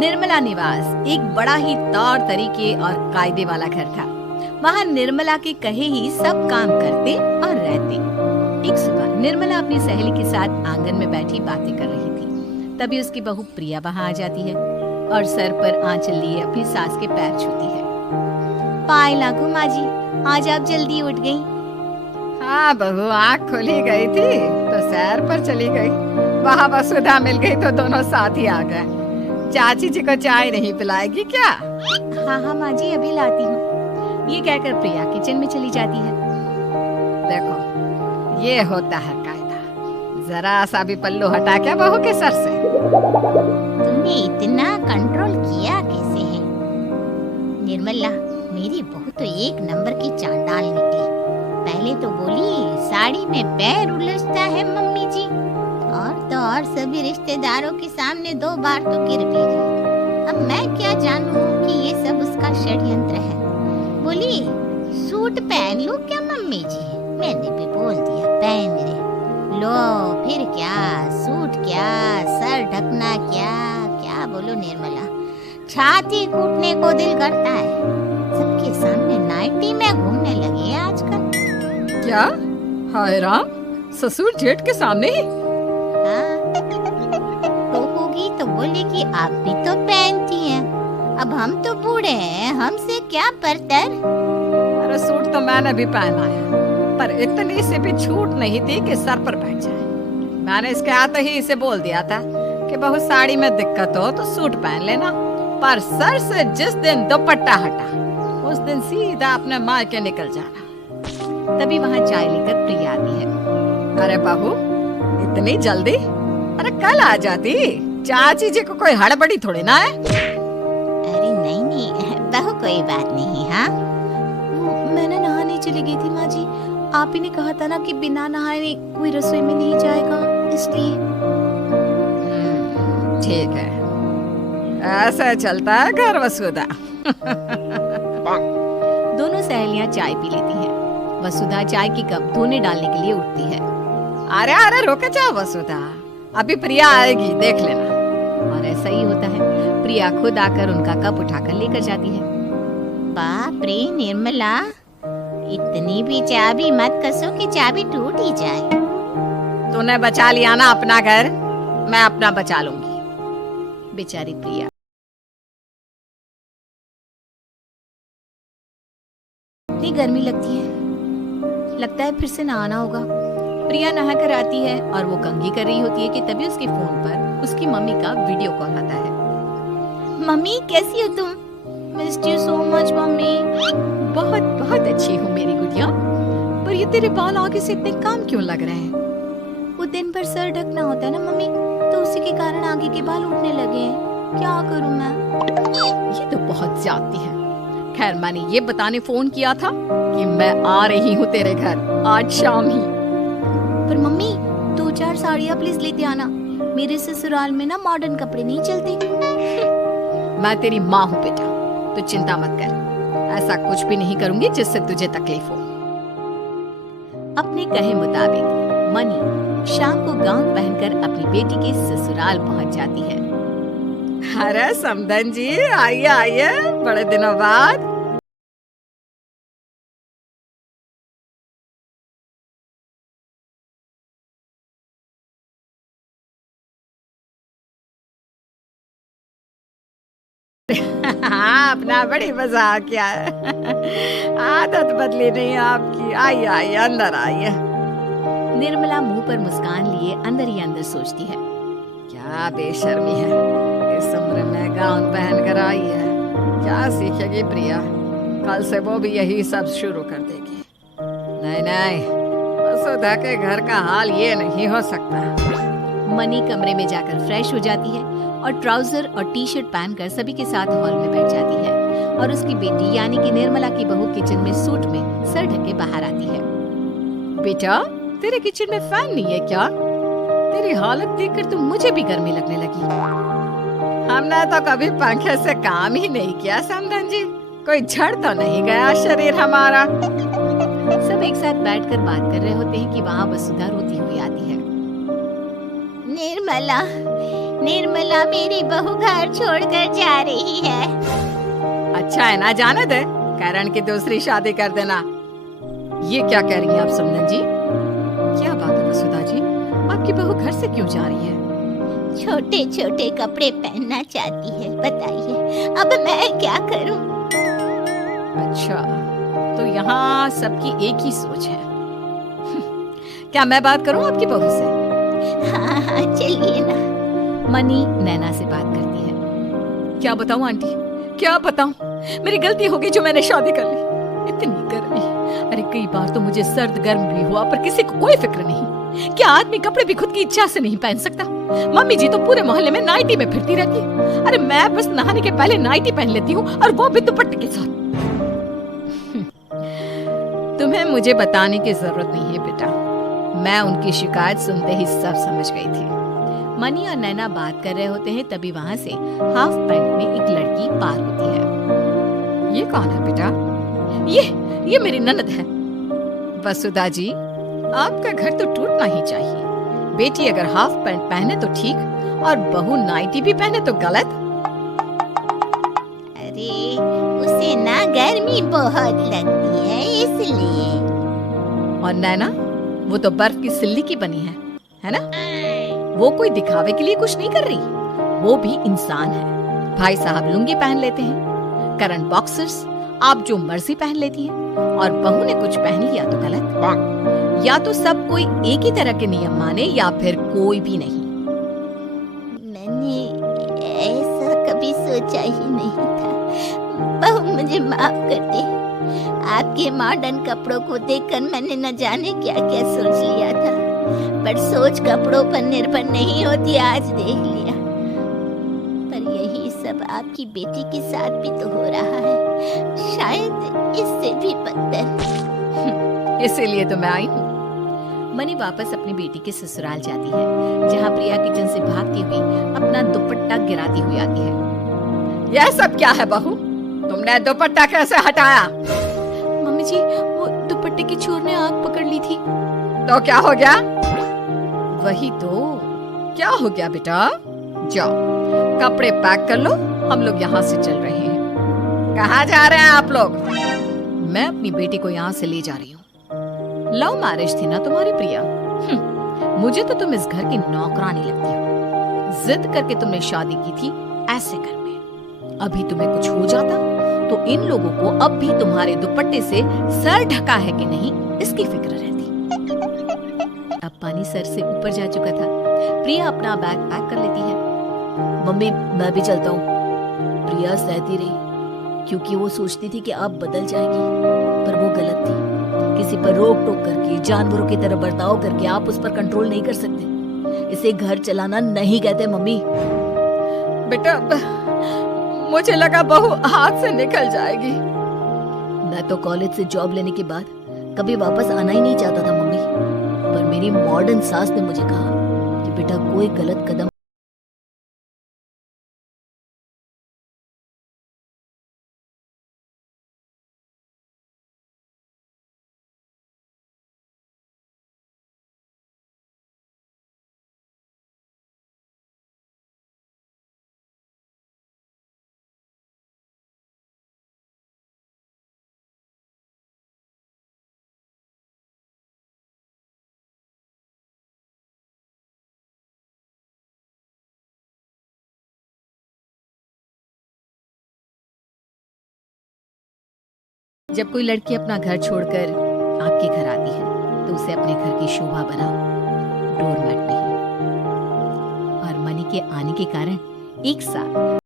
निर्मला निवास एक बड़ा ही तौर तरीके और कायदे वाला घर था। वहाँ निर्मला के कहे ही सब काम करते और रहते। एक सुबह निर्मला अपनी सहेली के साथ आंगन में बैठी बातें कर रही थी। तभी उसकी बहू प्रिया वहाँ आ जाती है और सर पर आंचल लिए अपनी सास के पैर छूती है। पाए लागू माँ जी, आज आप जल्दी उठ गई। हाँ बहू, आँख खोली गई थी तो सैर पर चली गई। वहाँ वसुधा मिल गई तो दोनों साथ ही आ गए। चाची जी को चाय नहीं पिलाएगी क्या? हाँ माँ जी, अभी लाती हूँ। ये कहकर प्रिया किचन में चली जाती है। देखो, ये होता है कायदा। जरा सा भी पल्लू हटा के बहू के सर से। तुमने इतना कंट्रोल किया कैसे है? निर्मला, मेरी बहू तो एक नंबर की चांडाल निकली। पहले तो बोली साड़ी में पैर उलझता है मम्मी जी, और तो और सभी रिश्तेदारों के सामने 2 बार तो गिर भी गई। अब मैं क्या जानूं कि ये सब उसका षड्यंत्र है। बोली सूट पहन लूं क्या मम्मी जी? मैंने भी बोल दिया पहन ले। लो फिर क्या, सूट क्या, सर ढकना क्या, क्या बोलो निर्मला, छाती कूटने को दिल करता है। सबके सामने नाइटी में घूमने लगी है आजकल। क्या? हाय राम, ससुर जेठ के सामने ही? हाँ, तो होगी तो बोलेगी आप भी तो पहनती हैं। अब हम तो बूढ़े हैं, हमसे क्या परतर। अरे सूट तो मैंने भी पहना है, पर इतनी सी भी छूट नहीं थी कि सर पर बैठ जाए। मैंने इसके आते ही इसे बोल दिया था कि बहू साड़ी में दिक्कत हो तो सूट पहन लेना, पर सर से जिस दिन दुपट्टा हटा उस दिन सीधा अपने मायके निकल जाना। तभी वहाँ चाय लेकर प्रिया आती है। अरे बहू, इतनी जल्दी? अरे कल आ जाती, चाची जी को कोई हड़बड़ी थोड़ी ना है। अरे नहीं, बहू कोई बात नहीं। हाँ, मैंने नहाने चली गई थी माँ जी। आप ही ने कहा था ना कि बिना नहाए कोई रसोई में नहीं जाएगा, इसलिए। ठीक है, ऐसा चलता है घर वसुधा। दोनों सहेलियां चाय पी लेती हैं। वसुधा चाय की कप धोने डालने के लिए उठती है। अरे अरे रुक जाओ वसुधा, अभी प्रिया आएगी, देख लेना। और ऐसा ही होता है। प्रिया खुद आकर उनका कप उठाकर लेकर जाती है। बाप रे निर्मला, इतनी भी चाबी मत कसो कि चाबी टूट ही जाए। तूने बचा लिया ना अपना घर, मैं अपना बचा लूंगी। बेचारी प्रिया। इतनी गर्मी लगती है, लगता है फिर से नहाना होगा। प्रिया नहा कर आती है और वो कंघी कर रही होती है कि तभी उसके फोन पर उसकी मम्मी का वीडियो कॉल आता है। मम्मी कैसी हो तुम? Missed you so much mummy. बहुत बहुत अच्छी हूँ मेरी गुड़िया, पर ये तेरे बाल आगे से इतने काम क्यों लग रहे हैं? वो दिन भर सर ढकना होता है ना मम्मी, तो उसी के कारण आगे के बाल उठने लगे हैं। क्या करूँ मैं? ये तो बहुत ज्यादती है। खैर, मैंने ये बताने फोन किया था कि मैं आ रही हूँ तेरे घर आज शाम ही। पर मम्मी 2-4 साड़ियाँ प्लीज लेते आना, मेरे ससुराल में ना मॉडर्न कपड़े नहीं चलते। मैं तेरी माँ हूँ बेटा, तो चिंता मत कर, ऐसा कुछ भी नहीं करूंगी जिससे तुझे तकलीफ हो। अपने कहे मुताबिक मनी शाम को गाउन पहनकर अपनी बेटी के ससुराल पहुंच जाती है। अरे समधन जी, आइए आइए, बड़े दिनों बाद। हाँ, अपना बड़ी मजाक किया है। आदत बदली नहीं आपकी। आइए आइए, अंदर आइए। निर्मला मुंह पर मुस्कान लिए अंदर ही अंदर सोचती है, क्या बेशर्मी है, इस उम्र में गाउन पहन कर आई है। क्या सीखेगी प्रिया? कल से वो भी यही सब शुरू कर देगी। नहीं नहीं, वसुधा के घर का हाल ये नहीं हो सकता। मनी कमरे में जाकर फ्रेश हो जाती है और ट्राउजर और टी-शर्ट पहनकर सभी के साथ हॉल में बैठ जाती है। और उसकी बेटी यानी कि निर्मला की बहू किचन में सूट में सर ढके बाहर आती है। बेटा, तेरे किचन में फैन नहीं है क्या? तेरी हालत देखकर तो मुझे भी गर्मी लगने लगी। हमने तो कभी पंखे से काम ही नहीं किया समधन जी, कोई झड़ तो नहीं गया शरीर हमारा। सब एक साथ बैठकर बात कर रहे होते हैं कि वहाँ वसुधा रोती हुई आती है। निर्मला, निर्मला मेरी बहू घर छोड़कर जा रही है। अच्छा है ना, जाने दे, करण की दूसरी शादी कर देना। ये क्या कह रही हैं आप समधन जी? क्या बात है वसुधा जी, आपकी बहू घर से क्यों जा रही है? छोटे छोटे कपड़े पहनना चाहती है, बताइए अब मैं क्या करूं? अच्छा, तो यहाँ सबकी एक ही सोच है। क्या मैं बात करूं आपकी बहू से? हाँ हाँ चलिए ना। मनी नैना से बात करती है। क्या बताऊं आंटी, क्या बताऊं? मेरी गलती हो गई जो मैंने शादी कर ली। इतनी गर्मी, अरे कई बार तो मुझे सर्द गर्म भी हुआ पर किसी को कोई फिक्र नहीं। क्या आदमी कपड़े भी खुद की इच्छा से नहीं पहन सकता? मम्मी जी तो पूरे मोहल्ले में नाइटी में फिरती रहती है। अरे मैं बस नहाने के पहले नाइटी पहन लेती हूँ, और वो भी दुपट्टे के साथ। तुम्हें मुझे बताने की जरूरत नहीं है बेटा, मैं उनकी शिकायत सुनते ही सब समझ गई थी। मनी और नैना बात कर रहे होते हैं, तभी वहाँ से हाफ पैंट में एक लड़की पार होती है। ये कौन है बेटा? ये मेरी ननद है। वसुधा जी, आपका घर तो टूटना ही चाहिए। बेटी अगर हाफ पैंट पहने तो ठीक, और बहू नाइटी भी पहने तो गलत। अरे उसे ना गर्मी बहुत लगती है इसलिए। और नैना, वो तो बर्फ की सिल्ली की बनी है ना? वो कोई दिखावे के लिए कुछ नहीं कर रही, वो भी इंसान है। भाई साहब लुंगी पहन लेते हैं, करण बॉक्सर्स, आप जो मर्जी पहन लेती हैं, और बहू ने कुछ पहन लिया तो गलत। या तो सब कोई एक ही तरह के नियम माने, या फिर कोई भी नहीं। मैंने ऐसा कभी सोचा ही नहीं था। बहू मुझे माफ कर दे। आपके मॉडर्न कपड़ों को देखकर मैंने न जाने क्या क्या सोच लिया था, पर सोच कपड़ों पर निर्भर नहीं होती, आज देख लिया। पर यही सब आपकी बेटी के साथ भी तो हो रहा है, शायद इससे भी बदतर। इसीलिए तो मैं आई हूँ। मनी वापस अपनी बेटी के ससुराल जाती है, जहाँ प्रिया किचन से भागती हुई अपना दुपट्टा गिराती हुई आती है। यह सब क्या है बहू? तुमने दुपट्टा कैसे हटाया? मम्मी जी, वो दुपट्टे की चोर ने आग पकड़ ली थी। तो क्या हो गया? वही तो, क्या हो गया बेटा? जाओ कपड़े पैक कर लो, हम लोग यहाँ से चल रहे हैं। कहाँ जा रहे हैं आप लोग? मैं अपनी बेटी को यहाँ से ले जा रही हूँ। लव मैरिज थी ना तुम्हारी प्रिया? मुझे तो तुम इस घर की नौकरानी लगती हो। जिद करके तुमने शादी की थी ऐसे घर में। अभी तुम्हें कुछ हो जाता तो इन लोगों को अब भी तुम्हारे दुपट्टे से सर ढका है कि नहीं इसकी फिक्र रहती। अब पानी सर से ऊपर जा चुका था। प्रिया अपना बैग पैक कर लेती है। मम्मी मैं भी चलता हूँ। प्रिया सहती रही, क्योंकि वो सोचती थी कि आप बदल जाएंगी, पर वो गलत थी। किसी पर रोक टोक करके, जानवरों की तरह बर्ताव करके आप उस पर कंट्रोल नहीं कर सकते। इसे घर चलाना नहीं कहते मम्मी। बेटा, मुझे लगा बहू हाथ से निकल जाएगी। मैं तो कॉलेज से जॉब लेने के बाद कभी वापस आना ही नहीं चाहता था मम्मी, पर मेरी मॉडर्न सास ने मुझे कहा कि बेटा कोई गलत कदम जब कोई लड़की अपना घर छोड़कर आपके घर आती है तो उसे अपने घर की शोभा बनाओ, डोरमैट नहीं। और मनी के आने के कारण एक साथ